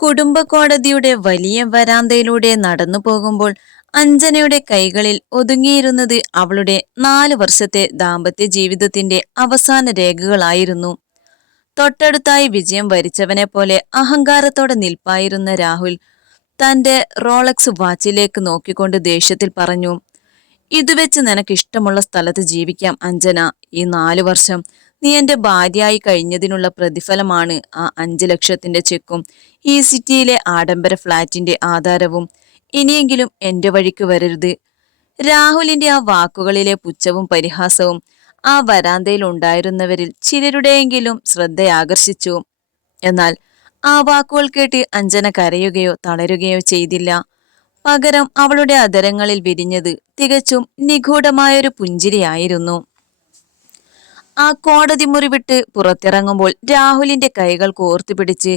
കുടുംബ കോടതിയുടെ വലിയ വരാന്തയിലൂടെ നടന്നു പോകുമ്പോൾ അഞ്ജനയുടെ കൈകളിൽ ഒതുങ്ങിയിരുന്നത് അവളുടെ 4 വർഷത്തെ ദാമ്പത്യ ജീവിതത്തിന്റെ അവസാന രേഖകളായിരുന്നു. തൊട്ടടുത്തായി വിജയം വരിച്ചവനെ പോലെ അഹങ്കാരത്തോടെ നിൽപ്പായിരുന്ന രാഹുൽ തന്റെ റോളക്സ് വാച്ചിലേക്ക് നോക്കിക്കൊണ്ട് ദേഷ്യത്തിൽ പറഞ്ഞു, ഇതുവെച്ച് നിനക്കിഷ്ടമുള്ള സ്ഥലത്ത് ജീവിക്കാം അഞ്ജന. ഈ 4 വർഷം നീ എന്റെ ഭാര്യയായി കഴിഞ്ഞതിനുള്ള പ്രതിഫലമാണ് ആ 5 ലക്ഷത്തിന്റെ ചെക്കും ഈ സിറ്റിയിലെ ആഡംബര ഫ്ളാറ്റിന്റെ ആധാരവും. ഇനിയെങ്കിലും എന്റെ വഴിക്ക് വരരുത്. രാഹുലിന്റെ ആ വാക്കുകളിലെ പുച്ഛവും പരിഹാസവും ആ വരാന്തയിൽ ഉണ്ടായിരുന്നവരിൽ ചിലരുടെയെങ്കിലും ശ്രദ്ധയാകർഷിച്ചു. എന്നാൽ ആ വാക്കുകൾ കേട്ട് അഞ്ജന കരയുകയോ തളരുകയോ ചെയ്തില്ല. പകരം അവളുടെ അധരങ്ങളിൽ വിരിഞ്ഞത് തികച്ചും നിഗൂഢമായൊരു പുഞ്ചിരിയായിരുന്നു. ആ കോടതി മുറി വിട്ട് പുറത്തിറങ്ങുമ്പോൾ രാഹുലിന്റെ കൈകൾ കോർത്തുപിടിച്ച്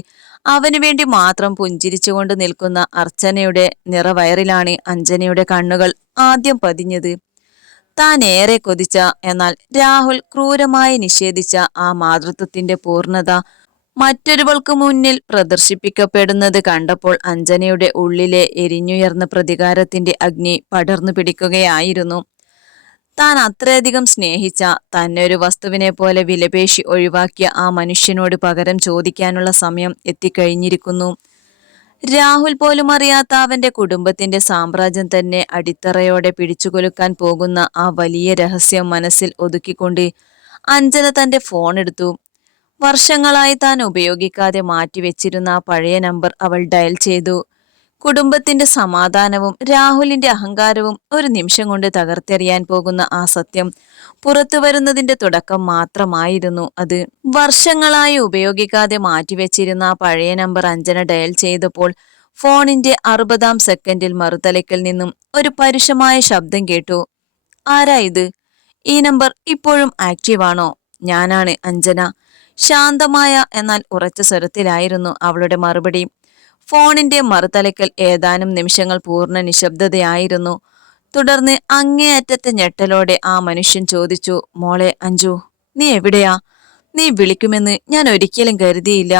അവനു വേണ്ടി മാത്രം പുഞ്ചിരിച്ചുകൊണ്ട് നിൽക്കുന്ന അർച്ചനയുടെ നിറവയറിലാണ് അഞ്ജനയുടെ കണ്ണുകൾ ആദ്യം പതിഞ്ഞത്. താൻ ഏറെ കൊതിച്ച, എന്നാൽ രാഹുൽ ക്രൂരമായി നിഷേധിച്ച ആ മാതൃത്വത്തിന്റെ പൂർണ്ണത മറ്റൊരുവൾക്ക് മുന്നിൽ പ്രദർശിപ്പിക്കപ്പെടുന്നത് കണ്ടപ്പോൾ അഞ്ജനയുടെ ഉള്ളിലെ എരിഞ്ഞുയർന്ന പ്രതികാരത്തിന്റെ അഗ്നി പടർന്നു പിടിക്കുകയായിരുന്നു. താൻ അത്രയധികം സ്നേഹിച്ച, തന്നെ ഒരു വസ്തുവിനെ പോലെ വിലപേശി ഒഴിവാക്കിയ ആ മനുഷ്യനോട് പകരം ചോദിക്കാനുള്ള സമയം എത്തിക്കഴിഞ്ഞിരിക്കുന്നു. രാഹുൽ പോലും അറിയാത്ത അവന്റെ കുടുംബത്തിന്റെ സാമ്രാജ്യം തന്നെ അടിത്തറയോടെ പിടിച്ചുകൊലുക്കാൻ പോകുന്ന ആ വലിയ രഹസ്യം മനസ്സിൽ ഒതുക്കിക്കൊണ്ട് അഞ്ജന തന്റെ ഫോൺ എടുത്തു. വർഷങ്ങളായി താൻ ഉപയോഗിക്കാതെ മാറ്റിവെച്ചിരുന്ന ആ പഴയ നമ്പർ അവൾ ഡയൽ ചെയ്തു. കുടുംബത്തിന്റെ സമാധാനവും രാഹുലിന്റെ അഹങ്കാരവും ഒരു നിമിഷം കൊണ്ട് തകർത്തെറിയാൻ പോകുന്ന ആ സത്യം പുറത്തു വരുന്നതിന്റെ തുടക്കം മാത്രമായിരുന്നു അത്. വർഷങ്ങളായി ഉപയോഗിക്കാതെ മാറ്റിവെച്ചിരുന്ന ആ പഴയ നമ്പർ അഞ്ജന ഡയൽ ചെയ്തപ്പോൾ ഫോണിന്റെ 60-ാം സെക്കൻഡിൽ മറുതലയ്ക്കൽ നിന്നും ഒരു പരുഷമായ ശബ്ദം കേട്ടു. ആരാ ഇത്? ഈ നമ്പർ ഇപ്പോഴും ആക്റ്റീവാണോ? ഞാനാണ് അഞ്ജന. ശാന്തമായ എന്നാൽ ഉറച്ച സ്വരത്തിലായിരുന്നു അവളുടെ മറുപടി. ഫോണിന്റെ മറുതലയ്ക്കൽ ഏതാനും നിമിഷങ്ങൾ പൂർണ്ണ നിശബ്ദതയായിരുന്നു. തുടർന്ന് അങ്ങേയറ്റത്തെ ഞെട്ടലോടെ ആ മനുഷ്യൻ ചോദിച്ചു, മോളെ അഞ്ജു, നീ എവിടെയാ? നീ വിളിക്കുമെന്ന് ഞാൻ ഒരിക്കലും കരുതിയില്ല.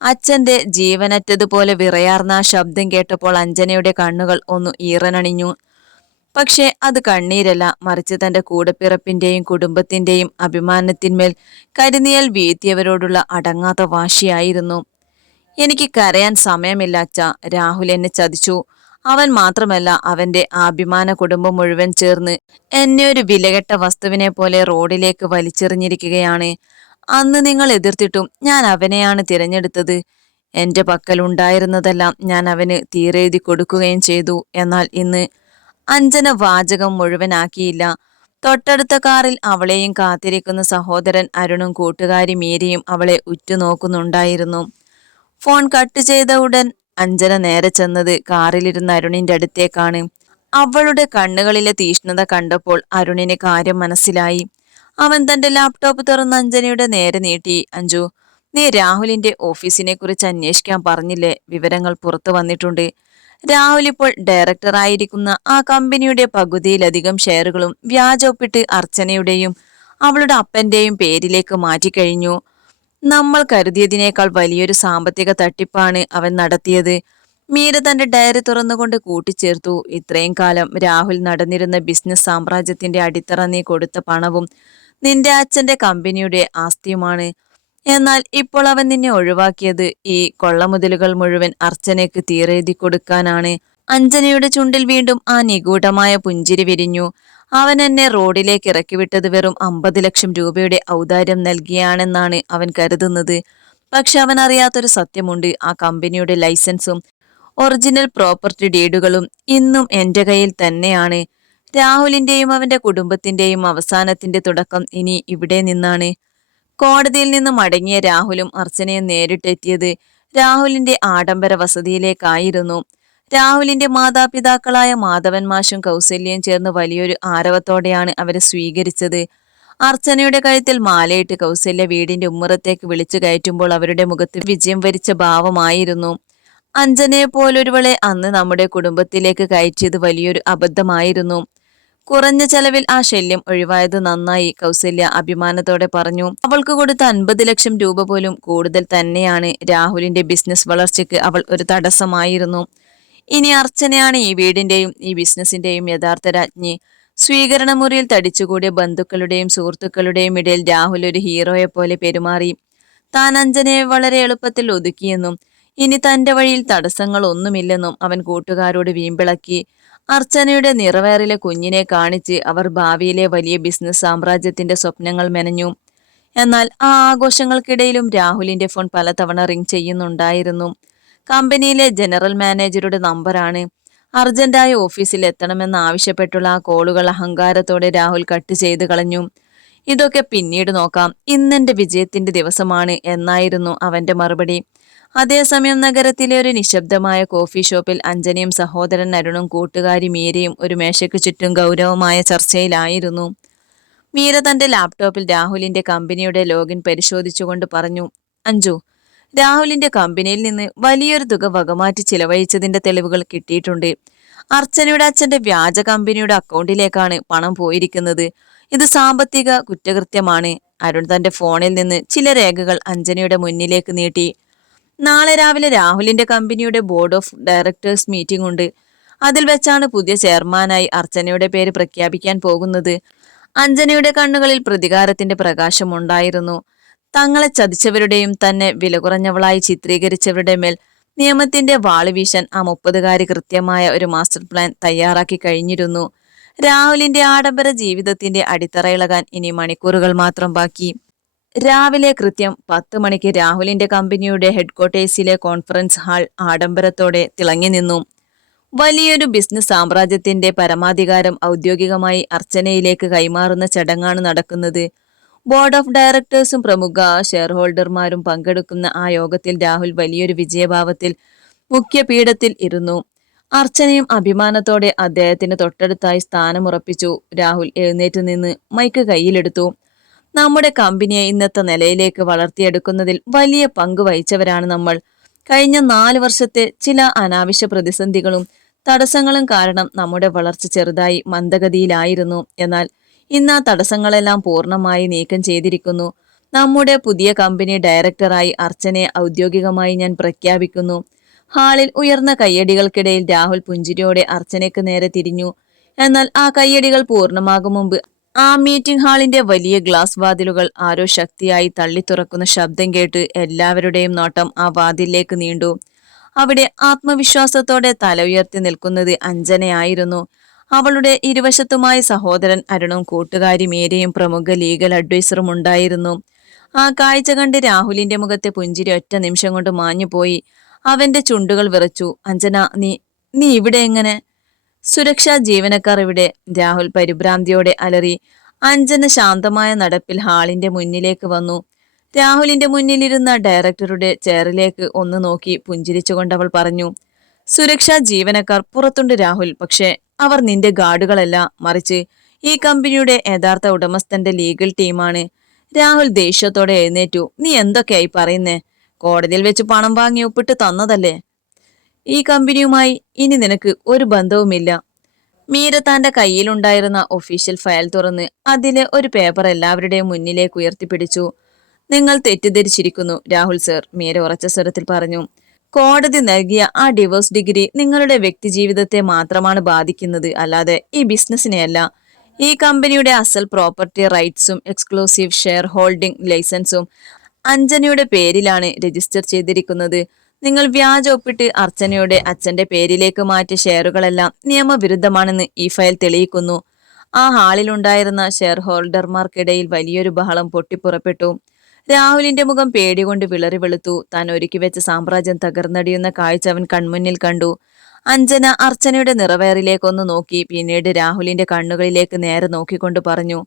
അച്ഛന്റെ ജീവനറ്റതുപോലെ വിറയാർന്ന ആ ശബ്ദം കേട്ടപ്പോൾ അഞ്ജനയുടെ കണ്ണുകൾ ഒന്ന് ഈറനണിഞ്ഞു. പക്ഷെ അത് കണ്ണീരല്ല, മറിച്ച് തന്റെ കൂടപ്പിറപ്പിന്റെയും കുടുംബത്തിന്റെയും അഭിമാനത്തിന്മേൽ കരിനിഴൽ വീഴ്ത്തിയവരോടുള്ള അടങ്ങാത്ത വാശിയായിരുന്നു. എനിക്ക് കരയാൻ സമയമില്ല അച്ഛ. രാഹുൽ എന്നെ ചതിച്ചു. അവൻ മാത്രമല്ല, അവന്റെ അഭിമാന കുടുംബം മുഴുവൻ ചേർന്ന് എന്നെ ഒരു വിലകെട്ട വസ്തുവിനെ പോലെ റോഡിലേക്ക് വലിച്ചെറിഞ്ഞിരിക്കുകയാണ്. അന്ന് നിങ്ങൾ എതിർത്തിട്ടും ഞാൻ അവനെയാണ് തിരഞ്ഞെടുത്തത്. എന്റെ പക്കൽ ഉണ്ടായിരുന്നതെല്ലാം ഞാൻ അവന് തീരെഴുതി കൊടുക്കുകയും ചെയ്തു. എന്നാൽ ഇന്ന് അഞ്ജന വാചകം മുഴുവനാക്കിയില്ല. തൊട്ടടുത്ത കാറിൽ അവളെയും കാത്തിരിക്കുന്ന സഹോദരൻ അരുണും കൂട്ടുകാരി മീരയും അവളെ ഉറ്റുനോക്കുന്നുണ്ടായിരുന്നു. ഫോൺ കട്ട് ചെയ്ത ഉടൻ അഞ്ജന നേരെ ചെന്നത് കാറിലിരുന്ന അരുണിന്റെ അടുത്തേക്കാണ്. അവളുടെ കണ്ണുകളിലെ തീഷ്ണത കണ്ടപ്പോൾ അരുണിന് കാര്യം മനസ്സിലായി. അവൻ തന്റെ ലാപ്ടോപ്പ് തുറന്ന് അഞ്ജനയുടെ നേരെ നീട്ടി. അഞ്ജു, നീ രാഹുലിന്റെ ഓഫീസിനെ കുറിച്ച് അന്വേഷിക്കാൻ പറഞ്ഞില്ലേ? വിവരങ്ങൾ പുറത്തു വന്നിട്ടുണ്ട്. രാഹുൽ ഇപ്പോൾ ഡയറക്ടറായിരിക്കുന്ന ആ കമ്പനിയുടെ പകുതിയിലധികം ഷെയറുകളും വ്യാജ ഒപ്പിട്ട് അർച്ചനയുടെയും അവളുടെ അപ്പന്റെയും പേരിലേക്ക് മാറ്റിക്കഴിഞ്ഞു. നമ്മൾ കരുതിയതിനേക്കാൾ വലിയൊരു സാമ്പത്തിക തട്ടിപ്പാണ് അവൻ നടത്തിയത്. മീര തന്റെ ഡയറി തുറന്നുകൊണ്ട് കൂട്ടിച്ചേർത്തു. ഇത്രയും കാലം രാഹുൽ നടന്നിരുന്ന ബിസിനസ് സാമ്രാജ്യത്തിന്റെ അടിത്തറ നീ കൊടുത്ത പണവും നിന്റെ അച്ഛന്റെ കമ്പനിയുടെ ആസ്തിയുമാണ്. എന്നാൽ ഇപ്പോൾ അവൻ നിന്നെ ഒഴിവാക്കിയത് ഈ കൊള്ളമുതലുകൾ മുഴുവൻ അർച്ചനയ്ക്ക് തീരെഴുതി കൊടുക്കാനാണ്. അഞ്ജനയുടെ ചുണ്ടിൽ വീണ്ടും ആ നിഗൂഢമായ പുഞ്ചിരി വിരിഞ്ഞു. അവൻ എന്നെ റോഡിലേക്ക് ഇറക്കിവിട്ടത് വെറും 50 ലക്ഷം രൂപയുടെ ഔദാര്യം നൽകിയാണെന്നാണ് അവൻ കരുതുന്നത്. പക്ഷെ അവൻ അറിയാത്തൊരു സത്യമുണ്ട്. ആ കമ്പനിയുടെ ലൈസൻസും ഒറിജിനൽ പ്രോപ്പർട്ടി ഡീഡുകളും ഇന്നും എന്റെ കയ്യിൽ തന്നെയാണ്. രാഹുലിന്റെയും അവന്റെ കുടുംബത്തിന്റെയും അവസാനത്തിന്റെ തുടക്കം ഇനി ഇവിടെ നിന്നാണ്. കോടതിയിൽ നിന്ന് മടങ്ങിയ രാഹുലും അർച്ചനയും നേരിട്ടെത്തിയത് രാഹുലിന്റെ ആഡംബര വസതിയിലേക്കായിരുന്നു. രാഹുലിന്റെ മാതാപിതാക്കളായ മാധവൻ മാഷും കൗസല്യയും ചേർന്ന് വലിയൊരു ആരവത്തോടെയാണ് അവരെ സ്വീകരിച്ചത്. അർച്ചനയുടെ കഴുത്തിൽ മാലയിട്ട് കൗസല്യ വീടിന്റെ ഉമ്മറത്തേക്ക് വിളിച്ചു കയറ്റുമ്പോൾ അവരുടെ മുഖത്ത് വിജയം വരിച്ച ഭാവമായിരുന്നു. അഞ്ജനയെ പോലൊരുവളെ അന്ന് നമ്മുടെ കുടുംബത്തിലേക്ക് കയറ്റിയത് വലിയൊരു അബദ്ധമായിരുന്നു. കുറഞ്ഞ ചെലവിൽ ആ ശല്യം ഒഴിവായത് നന്നായി, കൗസല്യ അഭിമാനത്തോടെ പറഞ്ഞു. അവൾക്ക് കൊടുത്ത 50 ലക്ഷം രൂപ പോലും കൂടുതൽ തന്നെയാണ്. രാഹുലിന്റെ ബിസിനസ് വളർച്ചയ്ക്ക് അവൾ ഒരു തടസ്സമായിരുന്നു. ഇനി അർച്ചനയാണ് ഈ വീടിന്റെയും ഈ ബിസിനസിന്റെയും യഥാർത്ഥ രാജ്ഞി. സ്വീകരണ മുറിയിൽ തടിച്ചുകൂടിയ ബന്ധുക്കളുടെയും സുഹൃത്തുക്കളുടെയും ഇടയിൽ രാഹുൽ ഒരു ഹീറോയെ പോലെ പെരുമാറി. താൻ അഞ്ജനയെ വളരെ എളുപ്പത്തിൽ ഒതുക്കിയെന്നും ഇനി തന്റെ വഴിയിൽ തടസ്സങ്ങൾ ഒന്നുമില്ലെന്നും അവൻ കൂട്ടുകാരോട് വീമ്പിളക്കി. അർച്ചനയുടെ നിറവേറിലെ കുഞ്ഞിനെ കാണിച്ച് അവർ ഭാവിയിലെ വലിയ ബിസിനസ് സാമ്രാജ്യത്തിന്റെ സ്വപ്നങ്ങൾ മെനഞ്ഞു. എന്നാൽ ആ ആഘോഷങ്ങൾക്കിടയിലും രാഹുലിന്റെ ഫോൺ പലതവണ റിംഗ് ചെയ്യുന്നുണ്ടായിരുന്നു. കമ്പനിയിലെ ജനറൽ മാനേജറുടെ നമ്പറാണ്. അർജന്റായി ഓഫീസിൽ എത്തണമെന്ന് ആവശ്യപ്പെട്ടുള്ള ആ കോളുകൾ അഹങ്കാരത്തോടെ രാഹുൽ കട്ട് ചെയ്ത് കളഞ്ഞു. ഇതൊക്കെ പിന്നീട് നോക്കാം, ഇന്നെന്റെ വിജയത്തിന്റെ ദിവസമാണ് എന്നായിരുന്നു അവന്റെ മറുപടി. അതേസമയം നഗരത്തിലെ ഒരു നിശബ്ദമായ കോഫി ഷോപ്പിൽ അഞ്ജനയും സഹോദരൻ അരുണും കൂട്ടുകാരി മീരയും ഒരു മേശയ്ക്ക് ചുറ്റും ഗൗരവമായ ചർച്ചയിലായിരുന്നു. മീര തന്റെ ലാപ്ടോപ്പിൽ രാഹുലിന്റെ കമ്പനിയുടെ ലോഗിൻ പരിശോധിച്ചുകൊണ്ട് പറഞ്ഞു, അഞ്ജു, രാഹുലിന്റെ കമ്പനിയിൽ നിന്ന് വലിയൊരു തുക വകമാറ്റി ചിലവഴിച്ചതിന്റെ തെളിവുകൾ കിട്ടിയിട്ടുണ്ട്. അർച്ചനയുടെ അച്ഛന്റെ വ്യാജ കമ്പനിയുടെ അക്കൗണ്ടിലേക്കാണ് പണം പോയിരിക്കുന്നത്. ഇത് സാമ്പത്തിക കുറ്റകൃത്യമാണ്. അരുൺ തന്റെ ഫോണിൽ നിന്ന് ചില രേഖകൾ അഞ്ജനയുടെ മുന്നിലേക്ക് നീട്ടി. നാളെ രാവിലെ രാഹുലിന്റെ കമ്പനിയുടെ ബോർഡ് ഓഫ് ഡയറക്ടേഴ്സ് മീറ്റിംഗ് ഉണ്ട്. അതിൽ വെച്ചാണ് പുതിയ ചെയർമാനായി അർച്ചനയുടെ പേര് പ്രഖ്യാപിക്കാൻ പോകുന്നത്. അഞ്ജനയുടെ കണ്ണുകളിൽ പ്രതികാരത്തിന്റെ പ്രകാശമുണ്ടായിരുന്നു. തങ്ങളെ ചതിച്ചവരുടെയും തന്നെ വില കുറഞ്ഞവളായി ചിത്രീകരിച്ചവരുടെ മേൽ നിയമത്തിന്റെ വാള് വീശാൻ ആ 30കാരി കൃത്യമായ ഒരു മാസ്റ്റർ പ്ലാൻ തയ്യാറാക്കി കഴിഞ്ഞിരുന്നു. രാഹുലിന്റെ ആഡംബര ജീവിതത്തിന്റെ അടിത്തറയിളകാൻ ഇനി മണിക്കൂറുകൾ മാത്രം ബാക്കി. രാവിലെ കൃത്യം 10 മണിക്ക് രാഹുലിന്റെ കമ്പനിയുടെ ഹെഡ്ക്വാർട്ടേഴ്സിലെ കോൺഫറൻസ് ഹാൾ ആഡംബരത്തോടെ തിളങ്ങി നിന്നു. വലിയൊരു ബിസിനസ് സാമ്രാജ്യത്തിന്റെ പരമാധികാരം ഔദ്യോഗികമായി അർച്ചനയിലേക്ക് കൈമാറുന്ന ചടങ്ങാണ് നടക്കുന്നത്. ബോർഡ് ഓഫ് ഡയറക്ടേഴ്സും പ്രമുഖ ഷെയർ ഹോൾഡർമാരും പങ്കെടുക്കുന്ന ആ യോഗത്തിൽ രാഹുൽ വലിയൊരു വിജയഭാവത്തിൽ മുഖ്യപീഠത്തിൽ ഇരുന്നു. അർച്ചനയും അഭിമാനത്തോടെ അദ്ദേഹത്തിന് തൊട്ടടുത്തായി സ്ഥാനമുറപ്പിച്ചു. രാഹുൽ എഴുന്നേറ്റ് നിന്ന് മൈക്ക് കയ്യിലെടുത്തു. നമ്മുടെ കമ്പനിയെ ഇന്നത്തെ നിലയിലേക്ക് വളർത്തിയെടുക്കുന്നതിൽ വലിയ പങ്ക് വഹിച്ചവരാണ് നമ്മൾ. കഴിഞ്ഞ 4 വർഷത്തെ ചില അനാവശ്യ പ്രതിസന്ധികളും തടസ്സങ്ങളും കാരണം നമ്മുടെ വളർച്ച ചെറുതായി മന്ദഗതിയിലായിരുന്നു. എന്നാൽ ഇന്ന് ആ തടസ്സങ്ങളെല്ലാം പൂർണ്ണമായി നീക്കം ചെയ്തിരിക്കുന്നു. നമ്മുടെ പുതിയ കമ്പനി ഡയറക്ടറായി അർച്ചനയെ ഔദ്യോഗികമായി ഞാൻ പ്രഖ്യാപിക്കുന്നു. ഹാളിൽ ഉയർന്ന കയ്യടികൾക്കിടയിൽ രാഹുൽ പുഞ്ചിരിയോടെ അർച്ചനയ്ക്ക് നേരെ തിരിഞ്ഞു. എന്നാൽ ആ കയ്യടികൾ പൂർണ്ണമാകും മുമ്പ് ആ മീറ്റിംഗ് ഹാളിന്റെ വലിയ ഗ്ലാസ് വാതിലുകൾ ആരോ ശക്തിയായി തള്ളി തുറക്കുന്ന ശബ്ദം കേട്ട് എല്ലാവരുടെയും നോട്ടം ആ വാതിലിലേക്ക് നീണ്ടു. അവിടെ ആത്മവിശ്വാസത്തോടെ തല ഉയർത്തി നിൽക്കുന്നത് അഞ്ജനയായിരുന്നു. അവളുടെ ഇരുവശത്തുമായി സഹോദരൻ അരുണും കൂട്ടുകാരി മീരയും പ്രമുഖ ലീഗൽ അഡ്വൈസറും ഉണ്ടായിരുന്നു. ആ കാഴ്ച കണ്ട് രാഹുലിന്റെ മുഖത്തെ പുഞ്ചിരി ഒറ്റ നിമിഷം കൊണ്ട് മാഞ്ഞുപോയി. അവന്റെ ചുണ്ടുകൾ വിറച്ചു. അഞ്ജന, നീ ഇവിടെ എങ്ങനെ? സുരക്ഷാ ജീവനക്കാർ ഇവിടെ, രാഹുൽ പരിഭ്രാന്തിയോടെ അലറി. അഞ്ജന ശാന്തമായ നടപ്പിൽ ഹാളിന്റെ മുന്നിലേക്ക് വന്നു. രാഹുലിന്റെ മുന്നിലിരുന്ന ഡയറക്ടറുടെ ചെയറിലേക്ക് ഒന്ന് നോക്കി പുഞ്ചിരിച്ചുകൊണ്ട് അവൾ പറഞ്ഞു, സുരക്ഷാ ജീവനക്കാർ പുറത്തുണ്ട് രാഹുൽ, പക്ഷേ അവർ നിന്റെ ഗാർഡുകളല്ല, മറിച്ച് ഈ കമ്പനിയുടെ യഥാർത്ഥ ഉടമസ്ഥന്റെ ലീഗൽ ടീമാണ്. രാഹുൽ ദേഷ്യത്തോടെ എഴുന്നേറ്റു. നീ എന്തൊക്കെയായി പറയുന്നേ? കോടതിയിൽ വെച്ച് പണം വാങ്ങി ഒപ്പിട്ട് തന്നതല്ലേ? ഈ കമ്പനിയുമായി ഇനി നിനക്ക് ഒരു ബന്ധവുമില്ല. മീര തന്റെ കയ്യിലുണ്ടായിരുന്ന ഒഫീഷ്യൽ ഫയൽ തുറന്ന് അതിലെ ഒരു പേപ്പർ എല്ലാവരുടെയും മുന്നിലേക്ക് ഉയർത്തിപ്പിടിച്ചു. നിങ്ങൾ തെറ്റിദ്ധരിച്ചിരിക്കുന്നു രാഹുൽ സർ, മീര ഉറച്ച സ്വരത്തിൽ പറഞ്ഞു. കോടതി നൽകിയ ആ ഡിവോഴ്സ് ഡിഗ്രി നിങ്ങളുടെ വ്യക്തിജീവിതത്തെ മാത്രമാണ് ബാധിക്കുന്നത്, അല്ലാതെ ഈ ബിസിനസിനെയല്ല. ഈ കമ്പനിയുടെ അസൽ പ്രോപ്പർട്ടി റൈറ്റ്സും എക്സ്ക്ലൂസീവ് ഷെയർ ഹോൾഡിംഗ് ലൈസൻസും അഞ്ജനയുടെ പേരിലാണ് രജിസ്റ്റർ ചെയ്തിരിക്കുന്നത്. നിങ്ങൾ വ്യാജ ഒപ്പിട്ട് അർച്ചനയുടെ അച്ഛന്റെ പേരിലേക്ക് മാറ്റിയ ഷെയറുകളെല്ലാം നിയമവിരുദ്ധമാണെന്ന് ഈ ഫയൽ തെളിയിക്കുന്നു. ആ ഹാളിലുണ്ടായിരുന്ന ഷെയർ ഹോൾഡർമാർക്കിടയിൽ വലിയൊരു ബഹളം പൊട്ടിപ്പുറപ്പെട്ടു. രാഹുലിന്റെ മുഖം പേടികൊണ്ട് വിളറി വെളുത്തു. താൻ ഒരുക്കി വെച്ച സാമ്രാജ്യം തകർന്നടിയുന്ന കാഴ്ച അവൻ കൺമുന്നിൽ കണ്ടു. അഞ്ജന അർച്ചനയുടെ നിറവേറിലേക്കൊന്ന് നോക്കി, പിന്നീട് രാഹുലിന്റെ കണ്ണുകളിലേക്ക് നേരെ നോക്കിക്കൊണ്ട് പറഞ്ഞു,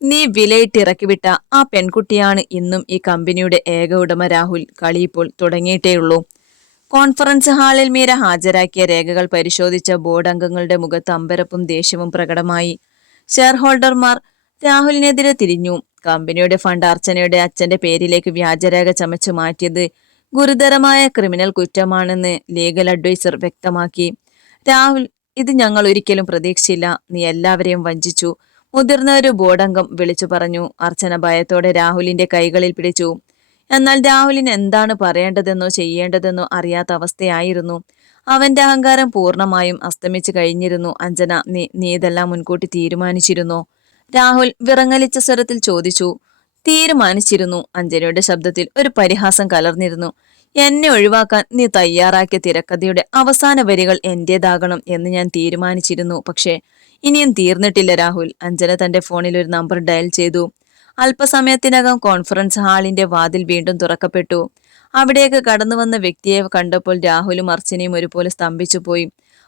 നീ വിലയിട്ടിറക്കിവിട്ട ആ പെൺകുട്ടിയാണ് ഇന്നും ഈ കമ്പനിയുടെ ഏക ഉടമ രാഹുൽ. കളി ഇപ്പോൾ തുടങ്ങിയിട്ടേയുള്ളൂ. കോൺഫറൻസ് ഹാളിൽ മീര ഹാജരാക്കിയ രേഖകൾ പരിശോധിച്ച ബോർഡ് അംഗങ്ങളുടെ മുഖത്ത് അമ്പരപ്പും ദേഷ്യവും പ്രകടമായി. ഷെയർ ഹോൾഡർമാർ രാഹുലിനെതിരെ തിരിഞ്ഞു. കമ്പനിയുടെ ഫണ്ട് അർച്ചനയുടെ അച്ഛന്റെ പേരിലേക്ക് വ്യാജരേഖ ചമച്ചു മാറ്റിയത് ഗുരുതരമായ ക്രിമിനൽ കുറ്റമാണെന്ന് ലീഗൽ അഡ്വൈസർ വ്യക്തമാക്കി. രാഹുൽ, ഇത് ഞങ്ങൾ ഒരിക്കലും പ്രതീക്ഷിച്ചില്ല. നീ എല്ലാവരെയും വഞ്ചിച്ചു. മുതിർന്ന ഒരു ബോർഡംഗം വിളിച്ചു പറഞ്ഞു. അർച്ചന ഭയത്തോടെ രാഹുലിന്റെ കൈകളിൽ പിടിച്ചു. എന്നാൽ രാഹുലിന് എന്താണ് പറയേണ്ടതെന്നോ ചെയ്യേണ്ടതെന്നോ അറിയാത്ത അവസ്ഥയായിരുന്നു. അവന്റെ അഹങ്കാരം പൂർണ്ണമായും അസ്തമിച്ചു കഴിഞ്ഞിരുന്നു. അഞ്ജന, നീ ഇതെല്ലാം മുൻകൂട്ടി തീരുമാനിച്ചിരുന്നോ? രാഹുൽ വിറങ്ങലിച്ച സ്വരത്തിൽ ചോദിച്ചു. തീരുമാനിച്ചിരുന്നു. അഞ്ജനയുടെ ശബ്ദത്തിൽ ഒരു പരിഹാസം കലർന്നിരുന്നു. എന്നെ ഒഴിവാക്കാൻ നീ തയ്യാറാക്കിയ തിരക്കഥയുടെ അവസാന വരികൾ എന്റേതാകണം എന്ന് ഞാൻ തീരുമാനിച്ചിരുന്നു. പക്ഷേ ഇനിയും തീർന്നിട്ടില്ല രാഹുൽ. അഞ്ജന തന്റെ ഫോണിൽ ഒരു നമ്പർ ഡയൽ ചെയ്തു. അല്പസമയത്തിനകം കോൺഫറൻസ് ഹാളിന്റെ വാതിൽ വീണ്ടും തുറക്കപ്പെട്ടു. അവിടേക്ക് കടന്നു വന്ന വ്യക്തിയെ കണ്ടപ്പോൾ രാഹുലും അർച്ചനയും ഒരുപോലെ സ്തംഭിച്ചുപോയി.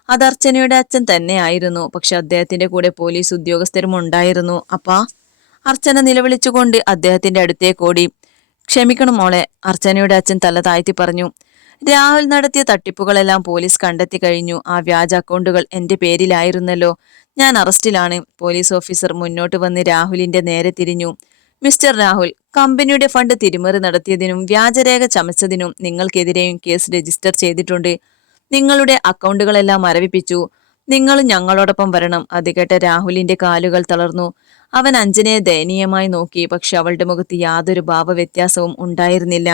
അത് അർച്ചനയുടെ അച്ഛൻ തന്നെയായിരുന്നു. പക്ഷെ അദ്ദേഹത്തിന്റെ കൂടെ പോലീസ് ഉദ്യോഗസ്ഥരും ഉണ്ടായിരുന്നു. അപ്പാ, അർച്ചന നിലവിളിച്ചുകൊണ്ട് അദ്ദേഹത്തിന്റെ അടുത്തേക്ക് ഓടി. ക്ഷമിക്കണം മോളെ, അർച്ചനയുടെ അച്ഛൻ തല താഴ്ത്തി പറഞ്ഞു. രാഹുൽ നടത്തിയ തട്ടിപ്പുകളെല്ലാം പോലീസ് കണ്ടെത്തി കഴിഞ്ഞു. ആ വ്യാജ അക്കൗണ്ടുകൾ എന്റെ പേരിലായിരുന്നല്ലോ. ഞാൻ അറസ്റ്റിലാണ്. പോലീസ് ഓഫീസർ മുന്നോട്ട് വന്ന് രാഹുലിന്റെ നേരെ തിരിഞ്ഞു. മിസ്റ്റർ രാഹുൽ, കമ്പനിയുടെ ഫണ്ട് തിരിമറി നടത്തിയതിനും വ്യാജരേഖ ചമച്ചതിനും നിങ്ങൾക്കെതിരെയും കേസ് രജിസ്റ്റർ ചെയ്തിട്ടുണ്ട്. നിങ്ങളുടെ അക്കൗണ്ടുകളെല്ലാം മരവിപ്പിച്ചു. നിങ്ങളും ഞങ്ങളോടൊപ്പം വരണം. അത് കേട്ട രാഹുലിന്റെ കാലുകൾ തളർന്നു. അവൻ അഞ്ജനയെ ദയനീയമായി നോക്കി. പക്ഷെ അവളുടെ മുഖത്ത് യാതൊരു ഭാവവ്യത്യാസവും ഉണ്ടായിരുന്നില്ല.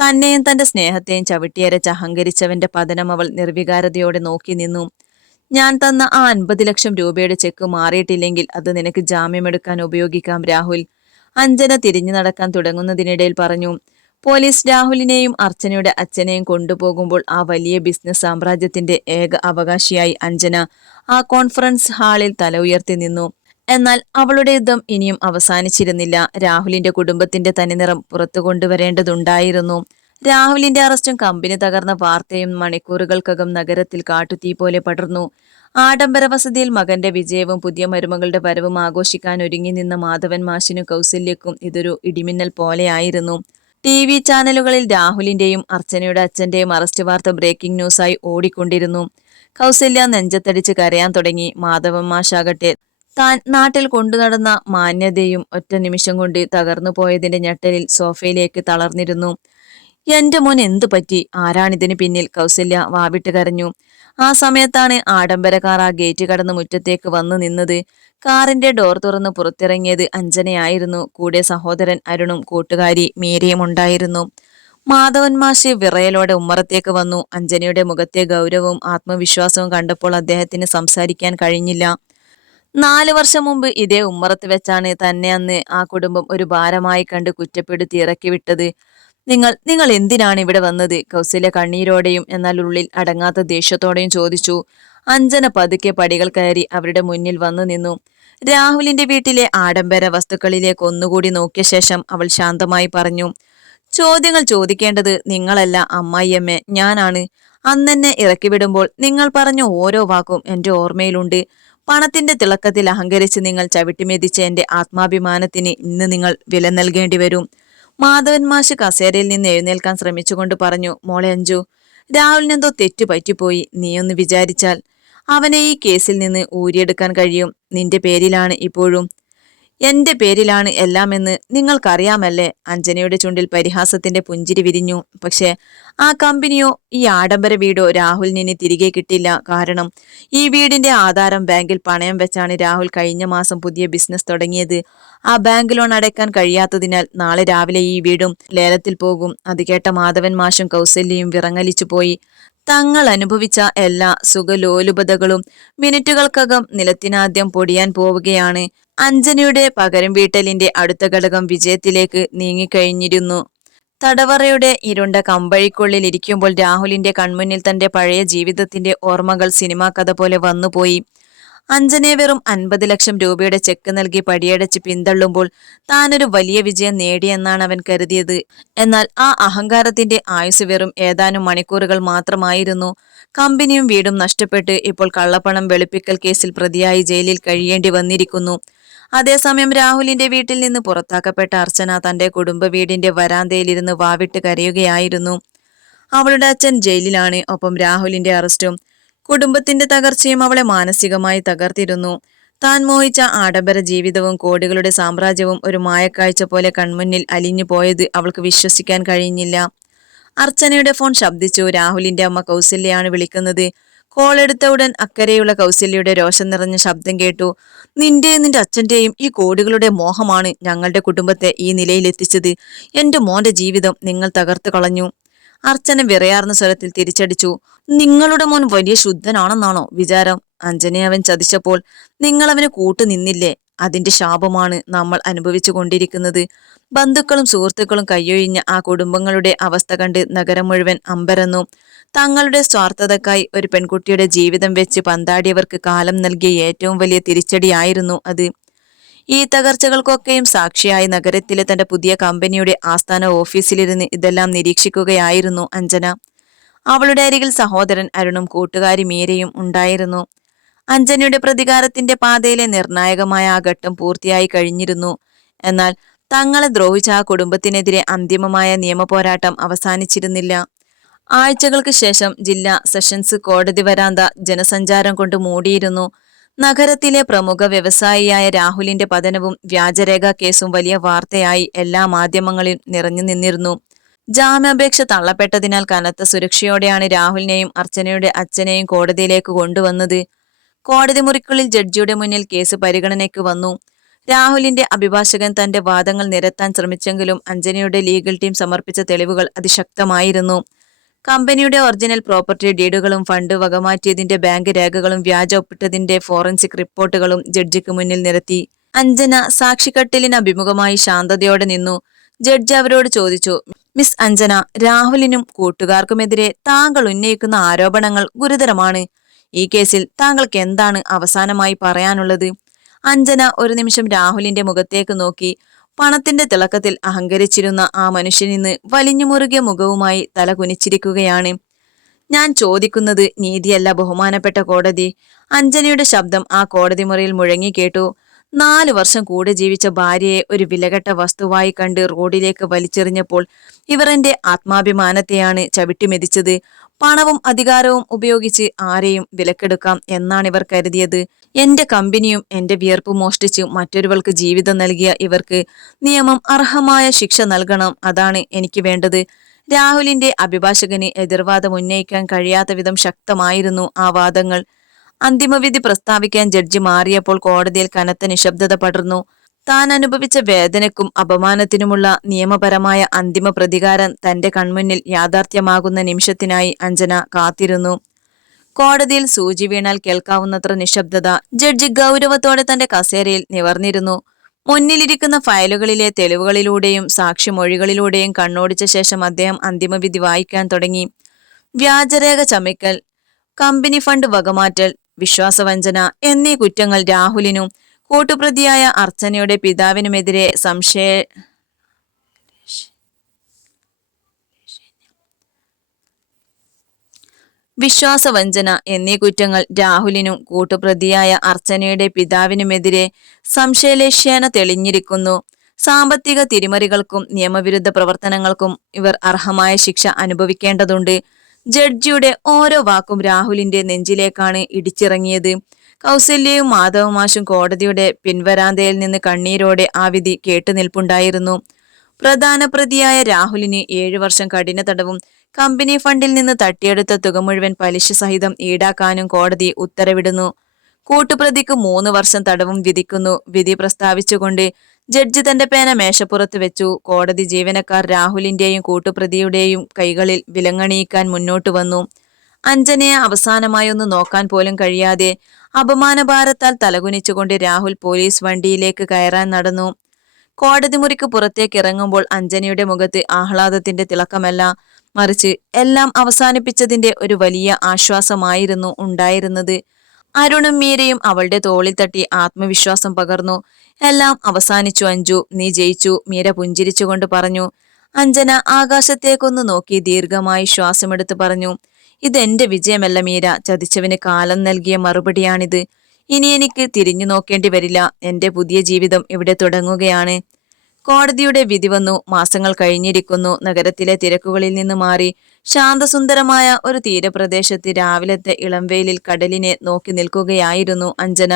തന്നെയും തന്റെ സ്നേഹത്തെയും ചവിട്ടിയരച്ച് അഹങ്കരിച്ചവന്റെ പതനം അവൾ നിർവികാരതയോടെ നോക്കി നിന്നു. ഞാൻ തന്ന ആ 50 ലക്ഷം രൂപയുടെ ചെക്ക് മാറിയിട്ടില്ലെങ്കിൽ അത് നിനക്ക് ജാമ്യമെടുക്കാൻ ഉപയോഗിക്കാം രാഹുൽ. അഞ്ജന തിരിഞ്ഞു നടക്കാൻ തുടങ്ങുന്നതിനിടയിൽ പറഞ്ഞു. പോലീസ് രാഹുലിനെയും അർച്ചനയുടെ അച്ഛനെയും കൊണ്ടുപോകുമ്പോൾ ആ വലിയ ബിസിനസ് സാമ്രാജ്യത്തിന്റെ ഏക അവകാശിയായി അഞ്ജന ആ കോൺഫറൻസ് ഹാളിൽ തല ഉയർത്തി നിന്നു. എന്നാൽ അവളുടെ യുദ്ധം ഇനിയും അവസാനിച്ചിരുന്നില്ല. രാഹുലിന്റെ കുടുംബത്തിന്റെ തനിനിറം പുറത്തു കൊണ്ടുവരേണ്ടതുണ്ടായിരുന്നു. രാഹുലിന്റെ അറസ്റ്റും കമ്പനി തകർന്ന വാർത്തയും മണിക്കൂറുകൾക്കകം നഗരത്തിൽ കാട്ടുതീ പോലെ പടർന്നു. ആഡംബര വസതിയിൽ മകന്റെ വിജയവും പുതിയ മരുമകളുടെ വരവും ആഘോഷിക്കാൻ ഒരുങ്ങി നിന്ന മാധവൻ മാഷിനും കൗസല്യക്കും ഇതൊരു ഇടിമിന്നൽ പോലെയായിരുന്നു. TV ചാനലുകളിൽ രാഹുലിന്റെയും അർച്ചനയുടെ അച്ഛന്റെയും അറസ്റ്റ് വാർത്ത ബ്രേക്കിംഗ് ന്യൂസായി ഓടിക്കൊണ്ടിരുന്നു. കൗസല്യ നെഞ്ചത്തടിച്ച് കരയാൻ തുടങ്ങി. മാധവൻ മാഷാകട്ടെ താൻ നാട്ടിൽ കൊണ്ടുനടന്ന മാന്യതയും ഒറ്റ നിമിഷം കൊണ്ട് തകർന്നു പോയതിന്റെ ഞെട്ടലിൽ സോഫയിലേക്ക് തളർന്നിരുന്നു. എന്റെ മോൻ എന്തു പറ്റി? ആരാണിതിന് പിന്നിൽ? കൗസല്യ വാവിട്ട് കരഞ്ഞു. ആ സമയത്താണ് ആഡംബര കാർ ആ ഗേറ്റ് കടന്ന് മുറ്റത്തേക്ക് വന്നു നിന്നത്. കാറിന്റെ ഡോർ തുറന്ന് പുറത്തിറങ്ങിയത് അഞ്ജനയായിരുന്നു. കൂടെ സഹോദരൻ അരുണും കൂട്ടുകാരി മീരയും ഉണ്ടായിരുന്നു. മാധവൻ മാഷ് വിറയലോടെ ഉമ്മറത്തേക്ക് വന്നു. അഞ്ജനയുടെ മുഖത്തെ ഗൗരവവും ആത്മവിശ്വാസവും കണ്ടപ്പോൾ അദ്ദേഹത്തിന് സംസാരിക്കാൻ കഴിഞ്ഞില്ല. 4 വർഷം മുമ്പ് ഇതേ ഉമ്മറത്ത് വെച്ചാണ് തന്നെ അന്ന് ആ കുടുംബം ഒരു ഭാരമായി കണ്ട് കുറ്റപ്പെടുത്തി ഇറക്കി വിട്ടത്. നിങ്ങൾ എന്തിനാണ് ഇവിടെ വന്നത്? കൗസല്യ കണ്ണീരോടെയും എന്നാൽ ഉള്ളിൽ അടങ്ങാത്ത ദേഷ്യത്തോടെയും ചോദിച്ചു. അഞ്ജന പതുക്കെ പടികൾ കയറി അവരുടെ മുന്നിൽ വന്നു നിന്നു. രാഹുലിന്റെ വീട്ടിലെ ആഡംബര വസ്തുക്കളിലേക്ക് ഒന്നുകൂടി നോക്കിയ ശേഷം അവൾ ശാന്തമായി പറഞ്ഞു. ചോദ്യങ്ങൾ ചോദിക്കേണ്ടത് നിങ്ങളല്ല അമ്മായിയമ്മേ, ഞാനാണ്. അന്നെന്നെ ഇറക്കിവിടുമ്പോൾ നിങ്ങൾ പറഞ്ഞ ഓരോ വാക്കും എന്റെ ഓർമ്മയിലുണ്ട്. പണത്തിന്റെ തിളക്കത്തിൽ അഹങ്കരിച്ച് നിങ്ങൾ ചവിട്ടിമെതിച്ച എന്റെ ആത്മാഭിമാനത്തിന് ഇന്ന് നിങ്ങൾ വില നൽകേണ്ടി വരും. മാധവൻ മാഷ് കസേരയിൽ നിന്ന് എഴുന്നേൽക്കാൻ ശ്രമിച്ചുകൊണ്ട് പറഞ്ഞു. മോളെ അഞ്ജു, രാഹുലിനെന്തോ തെറ്റു പറ്റിപ്പോയി. നീയൊന്ന് വിചാരിച്ചാൽ അവനെ ഈ കേസിൽ നിന്ന് ഊരിയെടുക്കാൻ കഴിയും. നിന്റെ പേരിലാണ് ഇപ്പോഴും. എന്റെ പേരിലാണ് എല്ലാമെന്ന് നിങ്ങൾക്കറിയാമല്ലേ? അഞ്ജനയുടെ ചുണ്ടിൽ പരിഹാസത്തിന്റെ പുഞ്ചിരി വിരിഞ്ഞു. പക്ഷെ ആ കമ്പനിയോ ഈ ആഡംബര വീടോ രാഹുലിന് തിരികെ കിട്ടില്ല. കാരണം ഈ വീടിന്റെ ആധാരം ബാങ്കിൽ പണയം വെച്ചാണ് രാഹുൽ കഴിഞ്ഞ മാസം പുതിയ ബിസിനസ് തുടങ്ങിയത്. ആ ബാങ്ക് ലോൺ അടയ്ക്കാൻ കഴിയാത്തതിനാൽ നാളെ രാവിലെ ഈ വീടും ലേലത്തിൽ പോകും. അത് കേട്ട മാധവൻ മാഷും കൗസല്യയും വിറങ്ങലിച്ചു പോയി. തങ്ങൾ അനുഭവിച്ച എല്ലാ സുഖലോലുപതകളും മിനിറ്റുകൾക്കകം നിലത്തിനാദ്യം പൊടിയാൻ പോവുകയാണ്. അഞ്ജനയുടെ പകരം വീട്ടലിന്റെ അടുത്ത ഘടകം വിജയത്തിലേക്ക് നീങ്ങിക്കഴിഞ്ഞിരുന്നു. തടവറയുടെ ഇരുണ്ട കമ്പഴിക്കുള്ളിൽ ഇരിക്കുമ്പോൾ രാഹുലിന്റെ കൺമുന്നിൽ തന്റെ പഴയ ജീവിതത്തിന്റെ ഓർമ്മകൾ സിനിമാ കഥ പോലെ വന്നുപോയി. അഞ്ജനെ വെറും 50 ലക്ഷം രൂപയുടെ ചെക്ക് നൽകി പടിയടച്ച് പിന്തള്ളുമ്പോൾ താനൊരു വലിയ വിജയം നേടിയെന്നാണ് അവൻ കരുതിയത്. എന്നാൽ ആ അഹങ്കാരത്തിന്റെ ആയുസ് വെറും ഏതാനും മണിക്കൂറുകൾ മാത്രമായിരുന്നു. കമ്പനിയും വീടും നഷ്ടപ്പെട്ട് ഇപ്പോൾ കള്ളപ്പണം വെളുപ്പിക്കൽ കേസിൽ പ്രതിയായി ജയിലിൽ കഴിയേണ്ടി വന്നിരിക്കുന്നു. അതേസമയം രാഹുലിന്റെ വീട്ടിൽ നിന്ന് പുറത്താക്കപ്പെട്ട അർച്ചന തന്റെ കുടുംബ വീടിന്റെ വരാന്തയിലിരുന്ന് വാവിട്ട് കരയുകയായിരുന്നു. അവളുടെ അച്ഛൻ ജയിലിലാണ്. ഒപ്പം രാഹുലിന്റെ അറസ്റ്റും കുടുംബത്തിന്റെ തകർച്ചയും അവളെ മാനസികമായി തകർത്തിരുന്നു. താൻ മോഹിച്ച ആഡംബര ജീവിതവും കോടികളുടെ സാമ്രാജ്യവും ഒരു മായക്കാഴ്ച പോലെ കൺമുന്നിൽ അലിഞ്ഞു പോയത് അവൾക്ക് വിശ്വസിക്കാൻ കഴിഞ്ഞില്ല. അർച്ചനയുടെ ഫോൺ ശബ്ദിച്ചു. രാഹുലിന്റെ അമ്മ കൗസല്യയാണ് വിളിക്കുന്നത്. കോൾ എടുത്ത ഉടൻ അക്കരെയുള്ള കൗസല്യയുടെ രോഷം നിറഞ്ഞ ശബ്ദം കേട്ടു. നിന്റെ അച്ഛന്റെയും ഈ കോടികളുടെ മോഹമാണ് ഞങ്ങളുടെ കുടുംബത്തെ ഈ നിലയിലെത്തിച്ചത്. എന്റെ മോന്റെ ജീവിതം നിങ്ങൾ തകർത്തു കളഞ്ഞു. അർച്ചന വിറയാർന്ന സ്വരത്തിൽ തിരിച്ചടിച്ചു. നിങ്ങളുടെ മോൻ വലിയ ശുദ്ധനാണെന്നാണോ വിചാരം? അഞ്ജനെ അവൻ ചതിച്ചപ്പോൾ നിങ്ങൾ അവന് കൂട്ടുനിന്നില്ലേ? അതിന്റെ ശാപമാണ് നമ്മൾ അനുഭവിച്ചു കൊണ്ടിരിക്കുന്നത്. ബന്ധുക്കളും സുഹൃത്തുക്കളും കയ്യൊഴിഞ്ഞ ആ കുടുംബങ്ങളുടെ അവസ്ഥ കണ്ട് നഗരം മുഴുവൻ അമ്പരന്നു. തങ്ങളുടെ സ്വാർത്ഥതക്കായി ഒരു പെൺകുട്ടിയുടെ ജീവിതം വെച്ച് പന്താടിയവർക്ക് കാലം നൽകിയ ഏറ്റവും വലിയ തിരിച്ചടിയായിരുന്നു അത്. ഈ തകർച്ചകൾക്കൊക്കെയും സാക്ഷിയായി നഗരത്തിലെ തന്റെ പുതിയ കമ്പനിയുടെ ആസ്ഥാന ഓഫീസിലിരുന്ന് ഇതെല്ലാം നിരീക്ഷിക്കുകയായിരുന്നു അഞ്ജന. അവളുടെ അരികിൽ സഹോദരൻ അരുണും കൂട്ടുകാരി മീരയും ഉണ്ടായിരുന്നു. അഞ്ജനയുടെ പ്രതികാരത്തിന്റെ പാതയിലെ നിർണായകമായ ആ ഘട്ടം പൂർത്തിയായി കഴിഞ്ഞിരുന്നു. എന്നാൽ തങ്ങളെ ദ്രോഹിച്ച ആ കുടുംബത്തിനെതിരെ അന്തിമമായ നിയമപോരാട്ടം അവസാനിച്ചിരുന്നില്ല. ആഴ്ചകൾക്ക് ശേഷം ജില്ലാ സെഷൻസ് കോടതി വരാന്ത ജനസഞ്ചാരം കൊണ്ട് മൂടിയിരുന്നു. നഗരത്തിലെ പ്രമുഖ വ്യവസായിയായ രാഹുലിന്റെ പതനവും വ്യാജരേഖ കേസും വലിയ വാർത്തയായി എല്ലാ മാധ്യമങ്ങളിലും നിറഞ്ഞു നിന്നിരുന്നു. ജാമ്യാപേക്ഷ തള്ളപ്പെട്ടതിനാൽ കനത്ത സുരക്ഷയോടെയാണ് രാഹുലിനെയും അർച്ചനയുടെ അച്ഛനെയും കോടതിയിലേക്ക് കൊണ്ടുവന്നത്. കോടതി മുറിക്കുള്ളിൽ ജഡ്ജിയുടെ മുന്നിൽ കേസ് പരിഗണനയ്ക്ക് വന്നു. രാഹുലിന്റെ അഭിഭാഷകൻ തന്റെ വാദങ്ങൾ നിരത്താൻ ശ്രമിച്ചെങ്കിലും അഞ്ജനയുടെ ലീഗൽ ടീം സമർപ്പിച്ച തെളിവുകൾ അതിശക്തമായിരുന്നു. കമ്പനിയുടെ ഒറിജിനൽ പ്രോപ്പർട്ടി ഡീഡുകളും ഫണ്ട് വകമാറ്റിയതിന്റെ ബാങ്ക് രേഖകളും വ്യാജ ഒപ്പിട്ടതിന്റെ ഫോറൻസിക് റിപ്പോർട്ടുകളും ജഡ്ജിക്ക് മുന്നിൽ നിരത്തി. അഞ്ജന സാക്ഷിക്കട്ടിലിന് അഭിമുഖമായി ശാന്തതയോടെ നിന്നു. ജഡ്ജി അവരോട് ചോദിച്ചു, മിസ് അഞ്ജന, രാഹുലിനും കൂട്ടുകാർക്കുമെതിരെ താങ്കൾ ഉന്നയിക്കുന്ന ആരോപണങ്ങൾ ഗുരുതരമാണ്. ഈ കേസിൽ താങ്കൾക്ക് എന്താണ് അവസാനമായി പറയാനുള്ളത്? അഞ്ജന ഒരു നിമിഷം രാഹുലിന്റെ മുഖത്തേക്ക് നോക്കി. പണത്തിന്റെ തിളക്കത്തിൽ അഹങ്കരിച്ചിരുന്ന ആ മനുഷ്യൻ ഇന്ന് വലിഞ്ഞു മുറുകിയ മുഖവുമായി തല കുനിച്ചിരിക്കുകയാണ്. ഞാൻ ചോദിക്കുന്നത് നീതിയല്ല ബഹുമാനപ്പെട്ട കോടതി. അഞ്ജനയുടെ ശബ്ദം ആ കോടതി മുറിയിൽ മുഴങ്ങി കേട്ടു. 4 വർഷം കൂടെ ജീവിച്ച ഭാര്യയെ ഒരു വിലകെട്ട വസ്തുവായി കണ്ട് റോഡിലേക്ക് വലിച്ചെറിഞ്ഞപ്പോൾ ഇവർ എന്റെ ആത്മാഭിമാനത്തെയാണ് ചവിട്ടിമെതിച്ചത്. പണവും അധികാരവും ഉപയോഗിച്ച് ആരെയും വിലക്കെടുക്കാം എന്നാണ് ഇവർ കരുതിയത്. എന്റെ കമ്പനിയും എന്റെ വിയർപ്പ് മോഷ്ടിച്ച് മറ്റൊരുവൾക്ക് ജീവിതം നൽകിയ ഇവർക്ക് നിയമം അർഹമായ ശിക്ഷ നൽകണം. അതാണ് എനിക്ക് വേണ്ടത്. രാഹുലിന്റെ അഭിഭാഷകന് എതിർവാദം ഉന്നയിക്കാൻ കഴിയാത്ത വിധം ശക്തമായിരുന്നു ആ വാദങ്ങൾ. അന്തിമവിധി പ്രസ്താവിക്കാൻ ജഡ്ജി മാറിയപ്പോൾ കോടതിയിൽ കനത്ത നിശബ്ദത പടർന്നു. താൻ അനുഭവിച്ച വേദനയ്ക്കും അപമാനത്തിനുമുള്ള നിയമപരമായ അന്തിമ പ്രതികാരം തന്റെ കൺമുന്നിൽ യാഥാർത്ഥ്യമാകുന്ന നിമിഷത്തിനായി അഞ്ജന കാത്തിരുന്നു. കോടതിയിൽ സൂചി വീണാൽ കേൾക്കാവുന്നത്ര നിശബ്ദത. ജഡ്ജി ഗൗരവത്തോടെ തന്റെ കസേരയിൽ നിവർന്നിരുന്നു. മുന്നിലിരിക്കുന്ന ഫയലുകളിലെ തെളിവുകളിലൂടെയും സാക്ഷിമൊഴികളിലൂടെയും കണ്ണോടിച്ച ശേഷം അദ്ദേഹം അന്തിമവിധി വായിക്കാൻ തുടങ്ങി. വ്യാജരേഖ ചമയ്ക്കൽ, കമ്പനി ഫണ്ട് വകമാറ്റൽ, വിശ്വാസവഞ്ചന എന്നീ കുറ്റങ്ങൾ രാഹുലിനും കൂട്ടുപ്രതിയായ അർച്ചനയുടെ പിതാവിനുമെതിരെ വിശ്വാസവഞ്ചന എന്നീ കുറ്റങ്ങൾ രാഹുലിനും കൂട്ടുപ്രതിയായ അർച്ചനയുടെ പിതാവിനുമെതിരെ സംശയലേശേന തെളിഞ്ഞിരിക്കുന്നു. സാമ്പത്തിക തിരിമറികൾക്കും നിയമവിരുദ്ധ പ്രവർത്തനങ്ങൾക്കും ഇവർ അർഹമായ ശിക്ഷ അനുഭവിക്കേണ്ടതുണ്ട്. ജഡ്ജിയുടെ ഓരോ വാക്കും രാഹുലിന്റെ നെഞ്ചിലേക്കാണ് ഇടിച്ചിറങ്ങിയത്. കൗസല്യയും മാധവമാഷും കോടതിയുടെ പിൻവരാന്തയിൽ നിന്ന് കണ്ണീരോടെ ആ വിധി കേട്ടുനിൽപ്പുണ്ടായിരുന്നു. പ്രധാന പ്രതിയായ രാഹുലിന് 7 വർഷം കഠിന തടവും കമ്പനി ഫണ്ടിൽ നിന്ന് തട്ടിയെടുത്ത തുക മുഴുവൻ പലിശ സഹിതം ഈടാക്കാനും കോടതി ഉത്തരവിടുന്നു. കൂട്ടുപ്രതിക്ക് 3 വർഷം തടവും വിധിക്കുന്നു. വിധി പ്രസ്താവിച്ചുകൊണ്ട് ജഡ്ജി തന്റെ പേന മേശപ്പുറത്ത് വെച്ചു. കോടതി ജീവനക്കാർ രാഹുലിന്റെയും കൂട്ടുപ്രതിയുടെയും കൈകളിൽ വിലങ്ങണിയിക്കാൻ മുന്നോട്ട് വന്നു. അഞ്ജനയെ അവസാനമായി ഒന്ന് നോക്കാൻ പോലും കഴിയാതെ അപമാനഭാരത്താൽ തലകുനിച്ചുകൊണ്ട് രാഹുൽ പോലീസ് വണ്ടിയിലേക്ക് കയറാൻ നടന്നു. കോടതി മുറിക്ക് പുറത്തേക്ക് ഇറങ്ങുമ്പോൾ അഞ്ജനയുടെ മുഖത്ത് ആഹ്ലാദത്തിന്റെ തിളക്കമല്ല, മറിച്ച് എല്ലാം അവസാനിപ്പിച്ചതിന്റെ ഒരു വലിയ ആശ്വാസമായിരുന്നു ഉണ്ടായിരുന്നത്. അരുണും മീരയും അവളുടെ തോളിൽ തട്ടി ആത്മവിശ്വാസം പകർന്നു. എല്ലാം അവസാനിച്ചു അഞ്ജു, നീ ജയിച്ചു, മീര പുഞ്ചിരിച്ചുകൊണ്ട് പറഞ്ഞു. അഞ്ജന ആകാശത്തേക്കൊന്ന് നോക്കി ദീർഘമായി ശ്വാസമെടുത്ത് പറഞ്ഞു, ഇതെന്റെ വിജയമല്ല മീര, ചതിച്ചവന് കാലം നൽകിയ മറുപടിയാണിത്. ഇനി എനിക്ക് തിരിഞ്ഞു നോക്കേണ്ടി വരില്ല. എന്റെ പുതിയ ജീവിതം ഇവിടെ തുടങ്ങുകയാണ്. കോടതിയുടെ വിധി വന്നു. മാസങ്ങൾ കഴിഞ്ഞിരിക്കുന്നു. നഗരത്തിലെ തിരക്കുകളിൽ നിന്ന് മാറി ശാന്തസുന്ദരമായ ഒരു തീരപ്രദേശത്ത് രാവിലത്തെ ഇളംവെയിലിൽ കടലിനെ നോക്കി നിൽക്കുകയായിരുന്നു അഞ്ജന.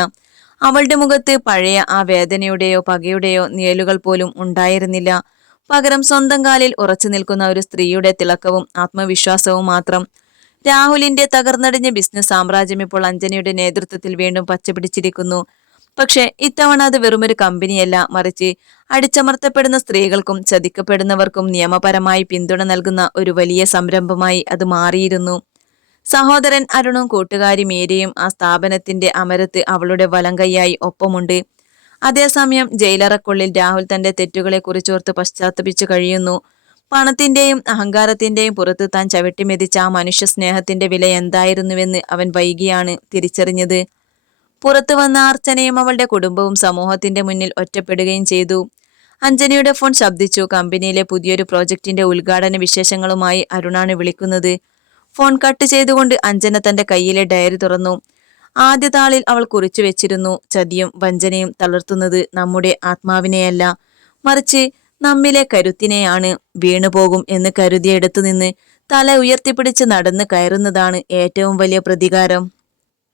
അവളുടെ മുഖത്ത് പഴയ ആ വേദനയുടെയോ പകയുടെയോ നിഴലുകൾ പോലും ഉണ്ടായിരുന്നില്ല. പകരം സ്വന്തം കാലിൽ ഉറച്ചു നിൽക്കുന്ന ഒരു സ്ത്രീയുടെ തിളക്കവും ആത്മവിശ്വാസവും മാത്രം. രാഹുലിന്റെ തകർന്നടിഞ്ഞ ബിസിനസ് സാമ്രാജ്യം ഇപ്പോൾ അഞ്ജനയുടെ നേതൃത്വത്തിൽ വീണ്ടും പച്ചപിടിച്ചിരിക്കുന്നു. പക്ഷെ ഇത്തവണ അത് വെറുമൊരു കമ്പനിയല്ല, മറിച്ച് അടിച്ചമർത്തപ്പെടുന്ന സ്ത്രീകൾക്കും ചതിക്കപ്പെടുന്നവർക്കും നിയമപരമായി പിന്തുണ നൽകുന്ന ഒരു വലിയ സംരംഭമായി അത് മാറിയിരുന്നു. സഹോദരൻ അരുണും കൂട്ടുകാരി മേരിയും ആ സ്ഥാപനത്തിന്റെ അമരത്ത് അവളുടെ വലങ്കയ്യായി ഒപ്പമുണ്ട്. അതേസമയം ജയിലറക്കുള്ളിൽ രാഹുൽ തന്റെ തെറ്റുകളെ കുറിച്ചോർത്ത് പശ്ചാത്തപിച്ചു കഴിയുന്നു. പണത്തിന്റെയും അഹങ്കാരത്തിന്റെയും പുറത്ത് താൻ ചവിട്ടിമെതിച്ച ആ മനുഷ്യ സ്നേഹത്തിന്റെ വില എന്തായിരുന്നുവെന്ന് അവൻ വൈകിയാണ് തിരിച്ചറിഞ്ഞത്. പുറത്തു വന്ന അർച്ചനയും അവളുടെ കുടുംബവും സമൂഹത്തിന്റെ മുന്നിൽ ഒറ്റപ്പെടുകയും ചെയ്തു. അഞ്ജനയുടെ ഫോൺ ശബ്ദിച്ചു. കമ്പനിയിലെ പുതിയൊരു പ്രോജക്റ്റിന്റെ ഉദ്ഘാടന വിശേഷങ്ങളുമായി അരുണാണ് വിളിക്കുന്നത്. ഫോൺ കട്ട് ചെയ്തുകൊണ്ട് അഞ്ജന തന്റെ കയ്യിലെ ഡയറി തുറന്നു. ആദ്യ താളിൽ അവൾ കുറിച്ചു വെച്ചിരുന്നു, ചതിയും വഞ്ചനയും തളർത്തുന്നത് നമ്മുടെ ആത്മാവിനെയല്ല, മറിച്ച് നമ്മിലെ കരുത്തിനെയാണ്. വീണുപോകും എന്ന് കരുതിയെടുത്തു നിന്ന് തല ഉയർത്തിപ്പിടിച്ച് നടന്ന് കയറുന്നതാണ് ഏറ്റവും വലിയ പ്രതികാരം.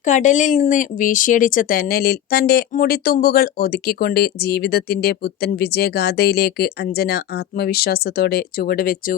കടലിൽ നിന്ന് വീശിയടിച്ച തെന്നലിൽ തന്റെ മുടിത്തുമ്പുകൾ ഒതുക്കിക്കൊണ്ട് ജീവിതത്തിന്റെ പുത്തൻ വിജയഗാഥയിലേക്ക് അഞ്ജന ആത്മവിശ്വാസത്തോടെ ചുവടുവെച്ചു.